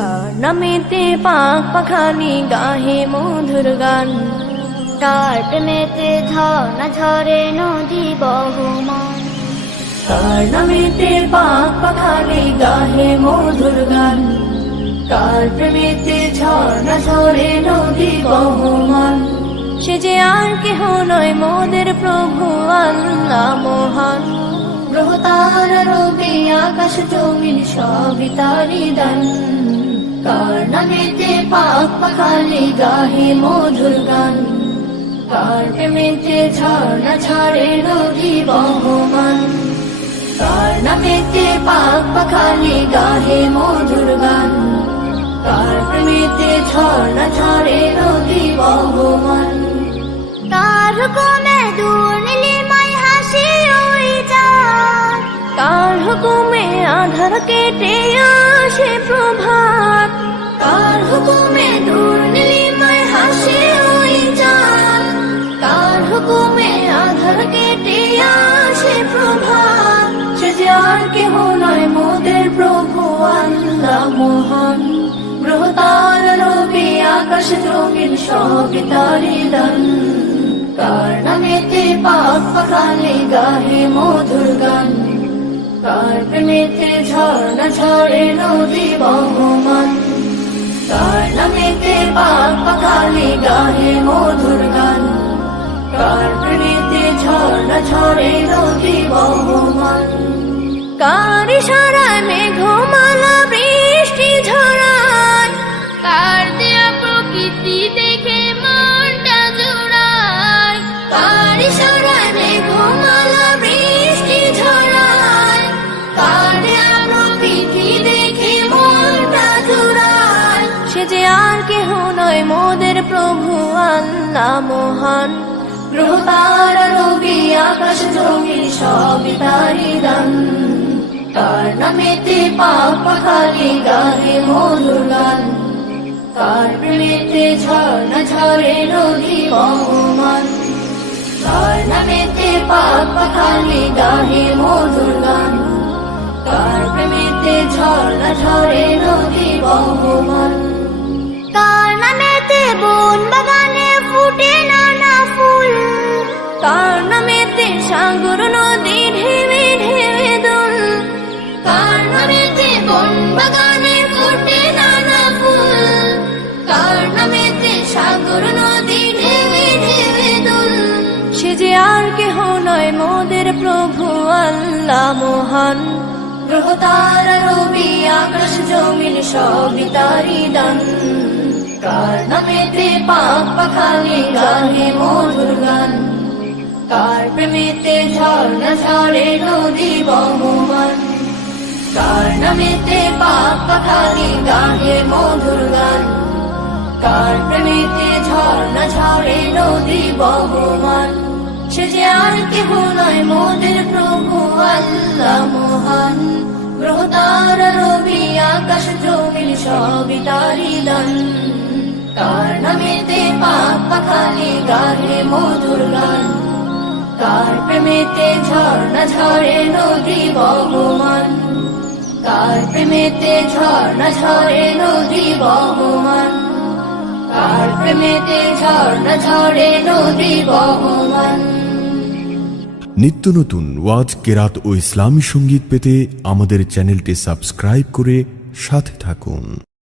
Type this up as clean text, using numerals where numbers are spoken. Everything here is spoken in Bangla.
কার নামেতে পাক পাখালি গাহে মধুর গান, কার প্রেমেতে ঝর্ণা ঝরে নদী বহমান। কার নামেতে পাক পাখালি গাহে মধুর গান, কার প্রেমেতে ঝর্ণা ঝরে নদী বহমান। সে যে আর কেহ নয় মোদের প্রভু আল্লাহ মহান। গ্রহ তারা রবি আকাশ জমিন সবই তারি দান, কার নামেতে পাক পাখালি গাহে মধুর গান, কার প্রেমেতে ঝর্ণা ঝরে নদী বহমান। কার নামেতে পাক পাখালি গাহে মধুর গান, কার প্রেমেতে ঝর্ণা ঝরে নদী বহমান। কার হুকুমে দূর নীলিমায় হাসি ওই চাঁদ, কার হুকুমে আধার কেটে আসে প্রভাত, কার হুকুমে দূর নীলিমায় হাসে ওই চাঁদ, কার হুকুমে আধার কেটে আসে প্রভাত। সে যে আর কেহ নয় মোদের প্রভু আল্লাহ মহান। গ্রহ তারা রবি আকাশ জমিন সবই তারি দান, কার নামেতে পাক পাখালি গাহে মধুর গান, কার প্রেমেতে ঝর্ণা ঝরে নদী বহমান। কার নামেতে পাক পাখালি গাহে মধুর গান, কার প্রেমেতে ঝর্ণা ঝরে নদী বহমান। কার ইশারায় মেঘমালা বৃষ্টি ঝরায়, কার দেয়া প্রকৃতি দেখে মনটা জোড়ায়। কার ইশারায় মেঘমালা বৃষ্টি ঝরায়, কার দেয়া প্রকৃতি দেখে মনটা জুড়ায়। সে যে আর কেহ নয় মোদের প্রভু আল্লাহ মহান। গ্রহ তারা রবি আকাশ জমিন সবই তারি দান, কার নামেতে পাক পাখালি গাহে মধুর গান, কার প্রেমেতে ঝর্ণা ঝরে নদী বহমান। কার নামেতে পাক পাখালি গাহে মধুর গান, কার প্রেমেতে ঝর্ণা ঝরে নদী বহমান। কার নামেতে বন বাগানে ফুটে নানা ফুল, কার নামেতে সাগর নদী ঢেউে ঢেউে দোল, কার নামেতে বন বাগানে ফুটে নানা ফুল, কার নামেতে সাগর নদী ঢেউে ঢেউে দোল। সে যে আর কেহ নয় মোদের প্রভু আল্লাহ মহান। গ্রহ তারা রবি আকাশ জমিন সবই তারি দান, কার নামেতে পাক পাখালি গাহে মধুর গান, কার প্রেমেতে ঝর্ণা ঝরে নদী বহমান। কার নামেতে পাক পাখালি গাহে মধুর গান, কার প্রেমেতে ঝর্ণা ঝরে নদী বহমান। সে যে আর কেহ নয় মোদের প্রভু আল্লাহ মহান। গ্রহ তারা রবি আকাশ জমিন সবই তারি দান, কার নামেতে পাক পাখালি গাহে মধুর গান, কার প্রেমেতে ঝর্ণা ঝরে নদী বহমান। কার প্রেমেতে ঝর্ণা ঝরে নদী বহমান, কার প্রেমেতে ঝর্ণা ঝরে নদী বহমান। নিত্য নতুন ওয়াজ কেরাত ও ইসলামী সঙ্গীত পেতে আমাদের চ্যানেলটি সাবস্ক্রাইব করে সাথে থাকুন।